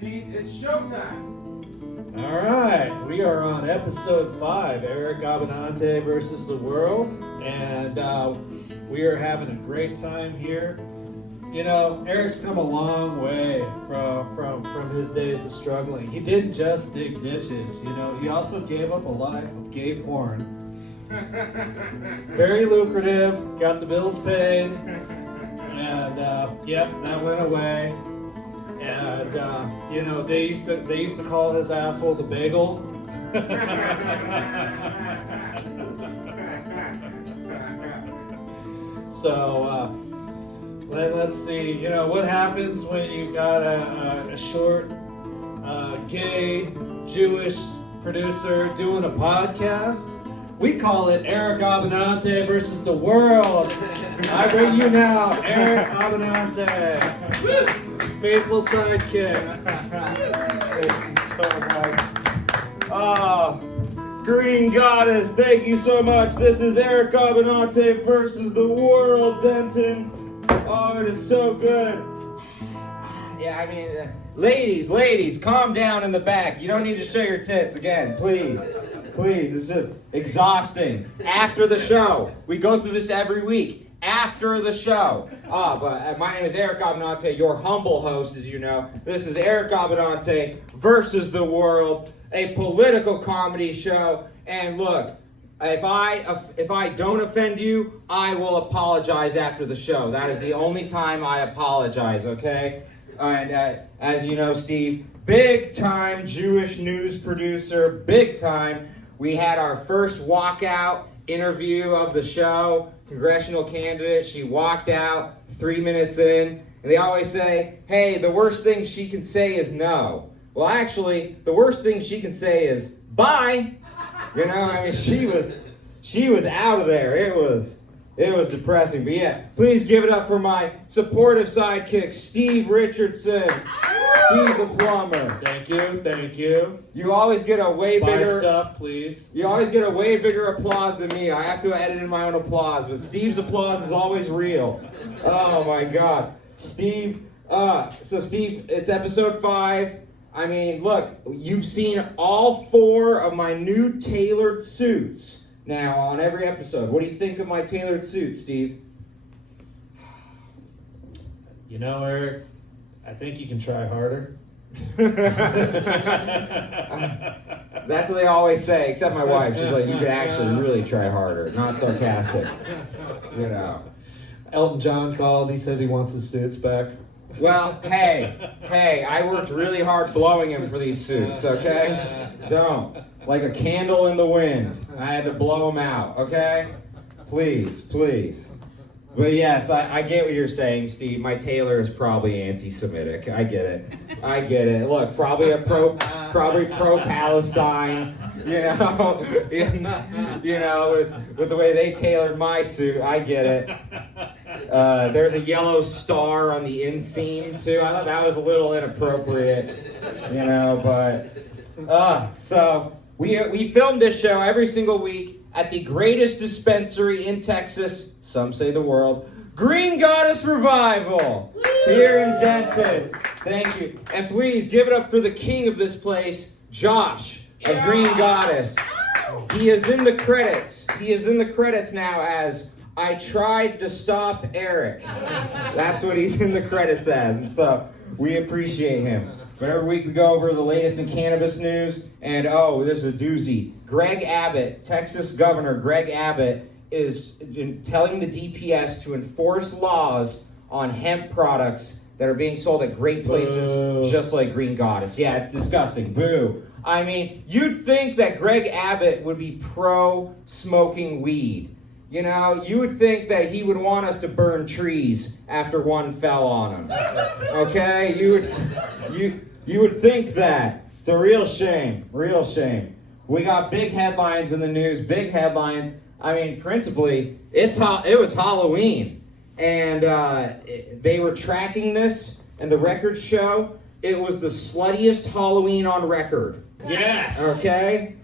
Steve, it's showtime. All right, we are on episode 5, Eric Abbenante versus the world, and we are having a great time here. You know, Eric's come a long way from his days of struggling. He didn't just dig ditches, you know, he also gave up a life of gay porn. Very lucrative, got the bills paid, and yep, that went away. And you know, they used to call his asshole the bagel. So let's see. You know what happens when you got a short, gay, Jewish producer doing a podcast? We call it Eric Abbenante versus the world. I bring you now, Eric Abbenante. Faithful sidekick. Thank you so much. Green Goddess, thank you so much. This is Eric Abbenante versus the world, Denton. Oh, it is so good. Yeah, I mean, ladies, calm down in the back. You don't need to show your tits again, please. Please, it's just exhausting. After the show, we go through this every week. After the show. But my name is Eric Abbenante, your humble host, as you know. This is Eric Abbenante versus the world, a political comedy show. And look, if I don't offend you, I will apologize after the show. That is the only time I apologize, okay? And as you know, Steve, big time Jewish news producer, big time. We had our first walkout interview of the show. Congressional candidate, she walked out 3 minutes in, and they always say, hey, the worst thing she can say is no. Well, actually, the worst thing she can say is bye. You know, I mean, she was out of there. It was depressing. But yeah, please give it up for my supportive sidekick, Steve Richardson. Steve the Plumber. Thank you. You always get a way bigger... Buy stuff, please. You always get a way bigger applause than me. I have to edit in my own applause, but Steve's applause is always real. Oh my God. Steve, so Steve, it's episode 5. I mean, look, you've seen all 4 of my new tailored suits now on every episode. What do you think of my tailored suits, Steve? You know, Eric, I think you can try harder. That's what they always say, except my wife. She's like, you could actually really try harder. Not sarcastic. You know. Elton John called. He said he wants his suits back. Well, hey, I worked really hard blowing him for these suits, okay? Don't. Like a candle in the wind. I had to blow them out, okay? Please. But yes, I get what you're saying, Steve. My tailor is probably anti-Semitic. I get it. Look, probably pro-Palestine. You know, with the way they tailored my suit. I get it. There's a yellow star on the inseam too. I thought that was a little inappropriate. You know, but so we filmed this show every single week at the greatest dispensary in Texas, some say the world, Green Goddess Revival, here in Denton. Thank you. And please give it up for the king of this place, Josh of Green Goddess. He is in the credits. He is in the credits now as I tried to stop Eric. That's what he's in the credits as. And so we appreciate him. But every week we go over the latest in cannabis news, and this is a doozy. Greg Abbott, Texas Governor Greg Abbott, is telling the DPS to enforce laws on hemp products that are being sold at great places, just like Green Goddess. Yeah, it's disgusting. Boo. I mean, you'd think that Greg Abbott would be pro-smoking weed. You know, you would think that he would want us to burn trees after one fell on him. Okay? You would think that. It's a real shame. We got big headlines in the news, big headlines. I mean, principally, it was Halloween. And they were tracking this, and the records show it was the sluttiest Halloween on record. Yes! Okay?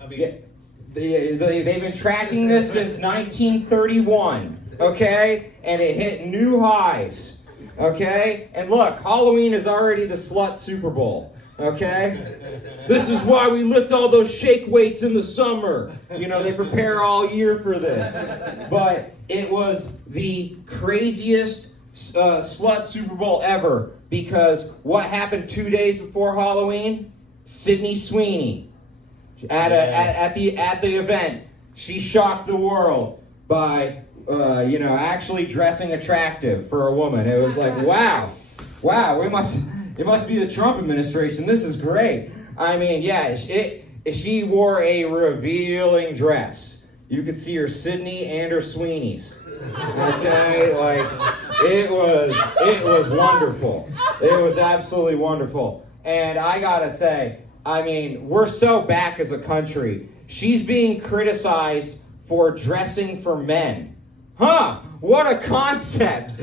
They've been tracking this since 1931, okay? And it hit new highs. Okay? And look, Halloween is already the slut Super Bowl. Okay? This is why we lift all those shake weights in the summer. You know, they prepare all year for this. But it was the craziest slut Super Bowl ever, because what happened 2 days before Halloween? Sydney Sweeney at the event, she shocked the world by actually dressing attractive for a woman. It was like, wow, it must be the Trump administration. This is great. I mean, yeah, she wore a revealing dress. You could see her Sydney and her Sweeneys. Okay, like it was wonderful. It was absolutely wonderful. And I gotta say, I mean, we're so back as a country. She's being criticized for dressing for men. Huh? What a concept!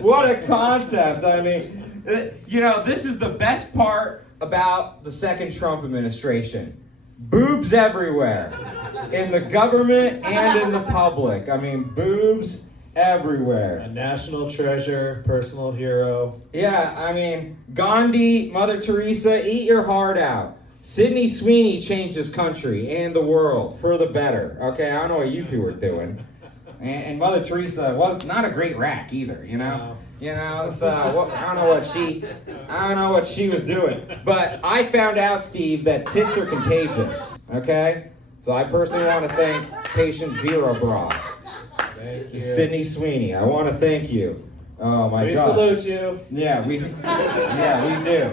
What a concept! I mean, this is the best part about the second Trump administration. Boobs everywhere. In the government and in the public. I mean, boobs everywhere. A national treasure, personal hero. Yeah, I mean, Gandhi, Mother Teresa, eat your heart out. Sydney Sweeney changed this country and the world for the better. Okay, I don't know what you two are doing. And Mother Teresa was not a great rack either, you know? So I don't know what she was doing. But I found out, Steve, that tits are contagious, okay? So I personally want to thank Patient Zero Bra. Thank you. Sydney Sweeney, I want to thank you. Oh my God. We salute you. Yeah, we do.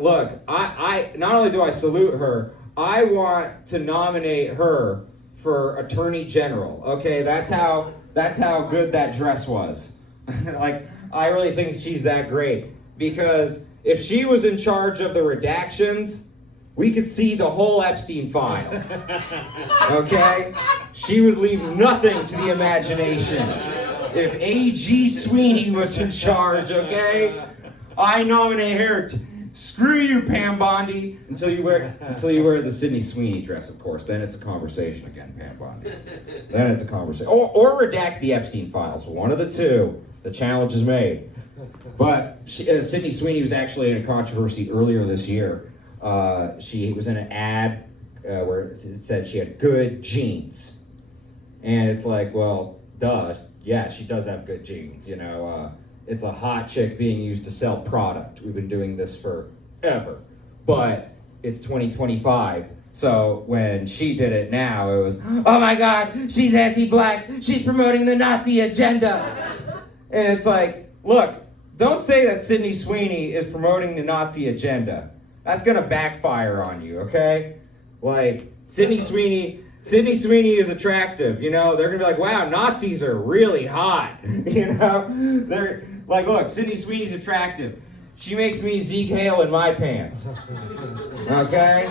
Look, I not only do I salute her, I want to nominate her for Attorney General. Okay, that's how good that dress was. Like, I really think she's that great, because if she was in charge of the redactions, we could see the whole Epstein file. Okay? She would leave nothing to the imagination. If A.G. Sweeney was in charge, okay? I nominate her. Screw you, Pam Bondi. Until you wear the Sydney Sweeney dress, of course. Then it's a conversation again, Pam Bondi. Then it's a conversation. Or redact the Epstein files. One of the two. The challenge is made. But Sydney Sweeney was actually in a controversy earlier this year. She was in an ad where it said she had good genes. And it's like, well, duh. Yeah, she does have good genes, It's a hot chick being used to sell product. We've been doing this forever. But it's 2025. So when she did it now, it was, oh my God, she's anti-black. She's promoting the Nazi agenda. And it's like, look, don't say that Sydney Sweeney is promoting the Nazi agenda. That's going to backfire on you, okay? Like, Sydney Sweeney is attractive, They're going to be like, wow, Nazis are really hot, They're like, look, Sydney Sweeney's attractive. She makes me Zeke Hale in my pants, okay?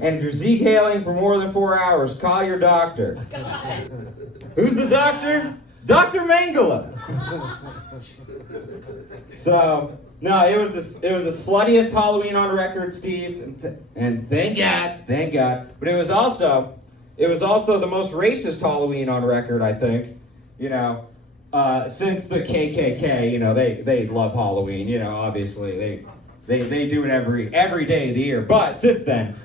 And if you're Zeke Haling for more than 4 hours, call your doctor. Who's the doctor? Dr. Mangala. So, no, it was the sluttiest Halloween on record, Steve, and thank God. But it was also the most racist Halloween on record, I think. Since the KKK, they love Halloween. Obviously they do it every day of the year. But since then,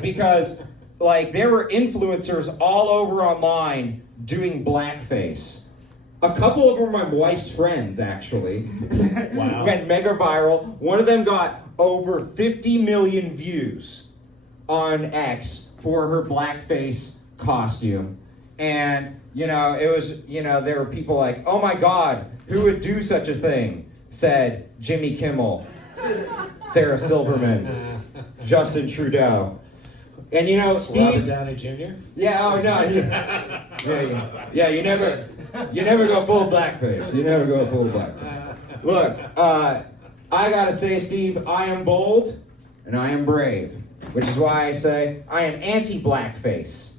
because there were influencers all over online doing blackface. A couple of them were my wife's friends, actually. Wow. Went mega viral. One of them got over 50 million views on X for her blackface costume. And, it was, there were people like, oh my God, who would do such a thing? Said Jimmy Kimmel, Sarah Silverman, Justin Trudeau. And, Steve... Robert Downey Jr.? Yeah, oh no. Yeah, you never go full blackface. Look, I gotta say, Steve, I am bold and I am brave, which is why I say I am anti-blackface.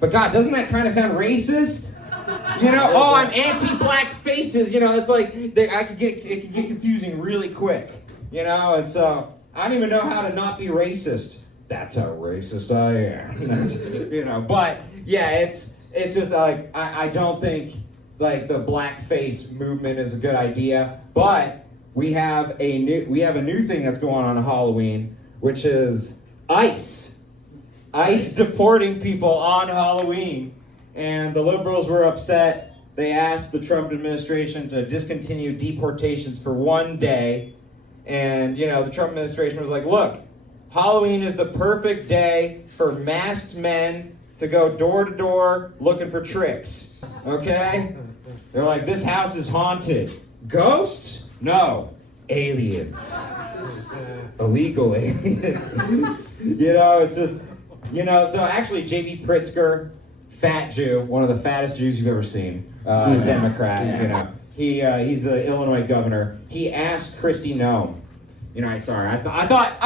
But God, doesn't that kind of sound racist? I'm anti-black faces. It's like it could get confusing really quick. And so I don't even know how to not be racist. That's how racist I am. But yeah, it's just like I don't think like the blackface movement is a good idea, but we have a new thing that's going on Halloween, which is ICE. ICE deporting people on Halloween. And the liberals were upset. They asked the Trump administration to discontinue deportations for one day. And, the Trump administration was like, look, Halloween is the perfect day for masked men to go door to door looking for tricks. Okay? They're like, this house is haunted. Ghosts? No. Aliens. Illegal aliens. It's just, so actually J.B. Pritzker, fat Jew, one of the fattest Jews you've ever seen, Democrat, he's the Illinois governor. He asked Kristi Noem, I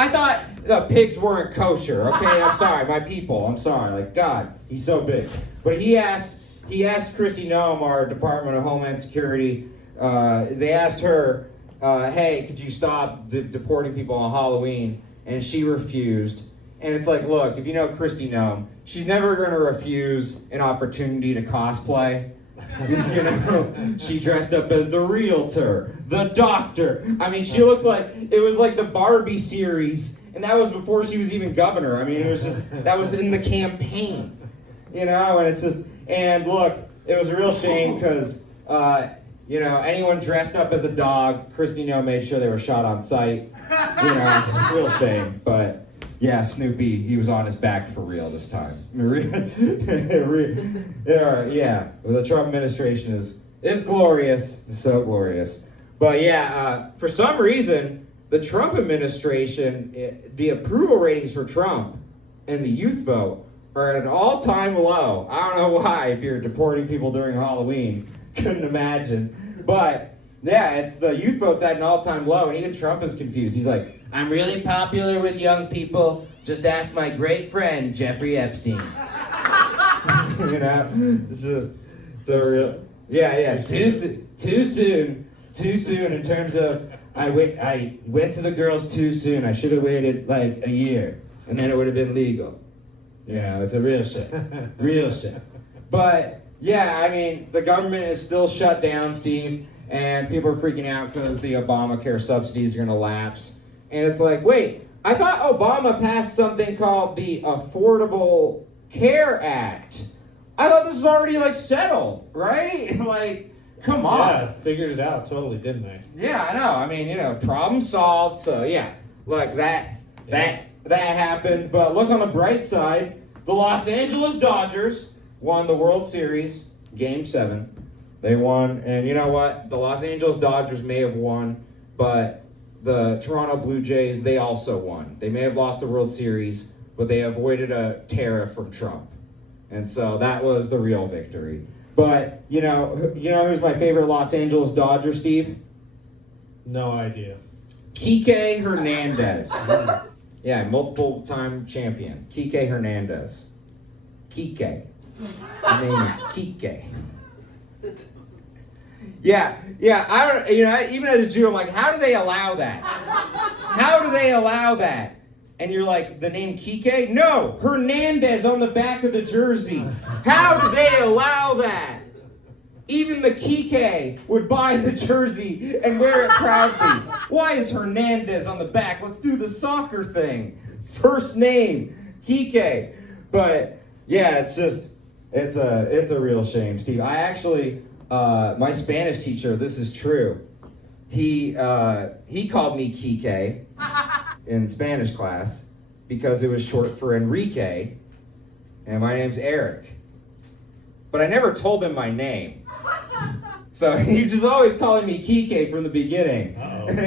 thought the pigs weren't kosher, okay? I'm sorry, my people, I'm sorry. Like, God, he's so big. But he asked Kristi Noem, our Department of Homeland Security, they asked her, hey, could you stop deporting people on Halloween? And she refused. And it's like, look, if you know Kristi Noem, she's never going to refuse an opportunity to cosplay. She dressed up as the realtor, the doctor. I mean, she looked like, it was like the Barbie series, and that was before she was even governor. I mean, it was just, that was in the campaign, and it's just, and look, it was a real shame because, anyone dressed up as a dog, Kristi Noem made sure they were shot on sight. Real shame, but yeah, Snoopy, he was on his back for real this time. Yeah, well, the Trump administration is glorious, it's so glorious. But yeah, for some reason, the Trump administration, the approval ratings for Trump and the youth vote are at an all-time low. I don't know why, if you're deporting people during Halloween, couldn't imagine. But yeah, it's the youth vote's at an all-time low, and even Trump is confused. He's like, I'm really popular with young people. Just ask my great friend, Jeffrey Epstein. It's just, it's a real, yeah, too soon in terms of, I went to the girls too soon. I should have waited like a year, and then it would have been legal. It's a real shame. But yeah, I mean, the government is still shut down, Steve, and people are freaking out because the Obamacare subsidies are going to lapse. And it's like, wait, I thought Obama passed something called the Affordable Care Act. I thought this was already settled, right? Come on. Yeah, figured it out totally, didn't they? Yeah, I know. I mean, problem solved. So yeah, look, that happened. But look on the bright side, the Los Angeles Dodgers won the World Series, Game 7. They won, and you know what? The Los Angeles Dodgers may have won, but the Toronto Blue Jays, they also won. They may have lost the World Series, but they avoided a tariff from Trump. And so that was the real victory. But, you know who's my favorite Los Angeles Dodger, Steve? No idea. Kike Hernandez. Yeah, multiple-time champion. Kike Hernandez. Kike. His name is Kike. Yeah, I don't, even as a Jew, I'm like, how do they allow that? How do they allow that? And you're like, the name Kike? No, Hernandez on the back of the jersey. How do they allow that? Even the Kike would buy the jersey and wear it proudly. Why is Hernandez on the back? Let's do the soccer thing. First name, Kike. But yeah, it's a real shame, Steve. I actually, my Spanish teacher, this is true. He called me Kike in Spanish class because it was short for Enrique, and my name's Eric. But I never told him my name. So he just always calling me Kike from the beginning. And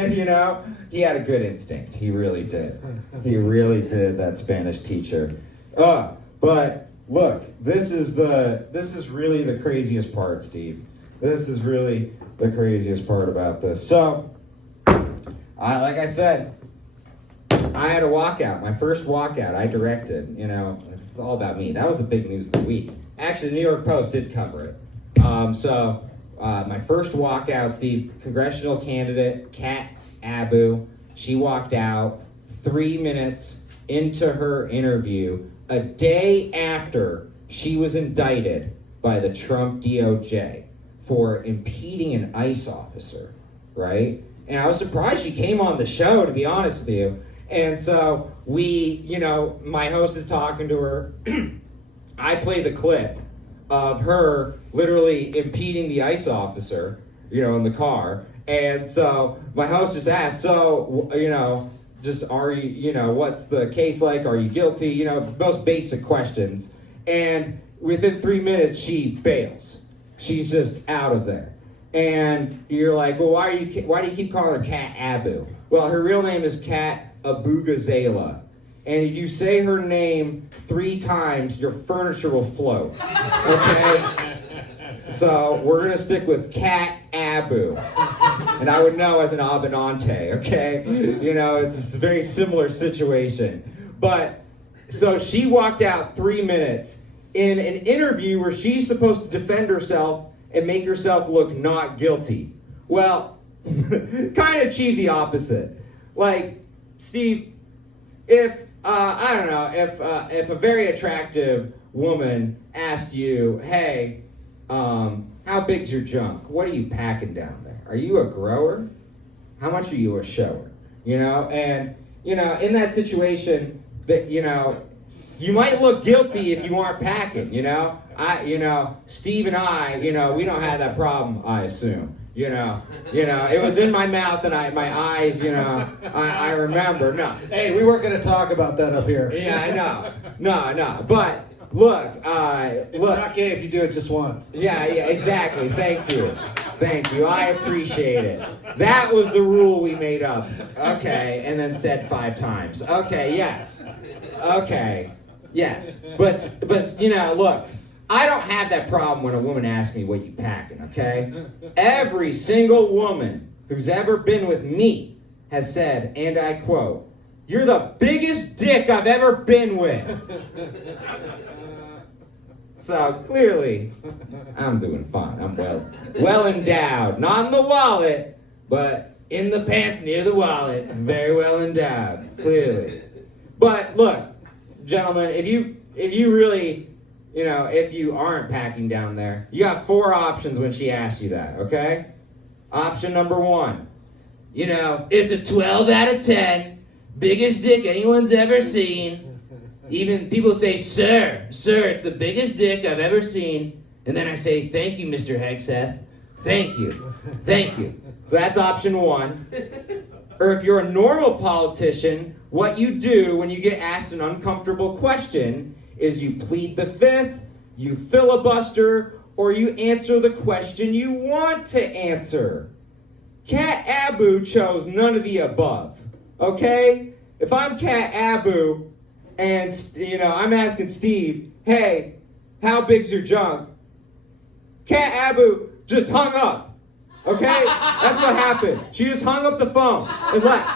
he had a good instinct. He really did. He really did, that Spanish teacher. But look, this is really the craziest part, Steve. This is really the craziest part about this. So, like I said, I had a walkout, my first walkout I directed. It's all about me. That was the big news of the week. Actually, the New York Post did cover it. My first walkout, Steve, congressional candidate Kat Abu, she walked out 3 minutes into her interview a day after she was indicted by the Trump DOJ for impeding an ICE officer, right? And I was surprised she came on the show, to be honest with you. And so my host is talking to her. I play the clip of her literally impeding the ICE officer, in the car. And so my host just asked, so, are you, what's the case like? Are you guilty? Most basic questions. And within 3 minutes, she bails. She's just out of there. And you're like, well, why do you keep calling her Cat Abu? Well, her real name is Cat Abugazela. And if you say her name 3 times, your furniture will float. Okay? So we're going to stick with Cat Abu. And I would know as an Abbenante, okay? It's a very similar situation. But, so she walked out 3 minutes in an interview where she's supposed to defend herself and make herself look not guilty. Well, kind of achieve the opposite. Like, Steve, if a very attractive woman asked you, hey, how big's your junk? What are you packing down there? Are you a grower? How much are you a shower? And, in that situation, that, you might look guilty if you aren't packing, Steve and I, we don't have that problem, I assume. It was in my mouth and my eyes, I remember. No. Hey, we weren't going to talk about that up here. Yeah, I know. No. But look, it's not gay if you do it just once. Yeah, exactly. Thank you. I appreciate it. That was the rule we made up. Okay, and then said 5 times. Okay, yes. Okay, yes. But look. I don't have that problem when a woman asks me what you packing, okay? Every single woman who's ever been with me has said, and I quote, "You're the biggest dick I've ever been with." So clearly, I'm doing fine. I'm well endowed. Not in the wallet, but in the pants near the wallet. Very well endowed, clearly. But look, gentlemen, if you really... if you aren't packing down there, you got 4 options when she asks you that, okay? Option number 1, it's a 12 out of 10, biggest dick anyone's ever seen. Even people say, sir, it's the biggest dick I've ever seen. And then I say, thank you, Mr. Hegseth. Thank you. So that's option 1. Or if you're a normal politician, what you do when you get asked an uncomfortable question is you plead the 5th, you filibuster, or you answer the question you want to answer. Cat Abu chose none of the above, okay? If I'm Cat Abu and, I'm asking Steve, hey, how big's your junk? Cat Abu just hung up, okay? That's what happened. She just hung up the phone and left.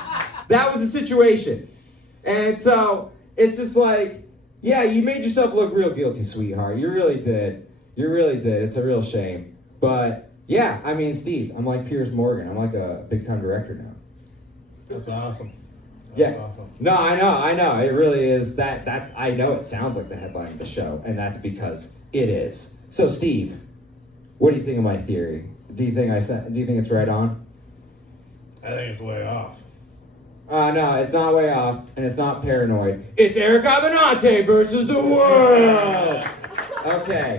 That was the situation. And so, it's just like, yeah, you made yourself look real guilty, sweetheart. You really did. It's a real shame. But, yeah, I mean, Steve, I'm like Piers Morgan. I'm like a big-time director now. That's awesome. That's awesome. No, I know. It really is. That I know it sounds like the headline of the show, and that's because it is. So, Steve, what do you think of my theory? Do you think it's right on? I think it's way off. No, it's not way off, and it's not paranoid. It's Eric Abbenante versus the world! Okay.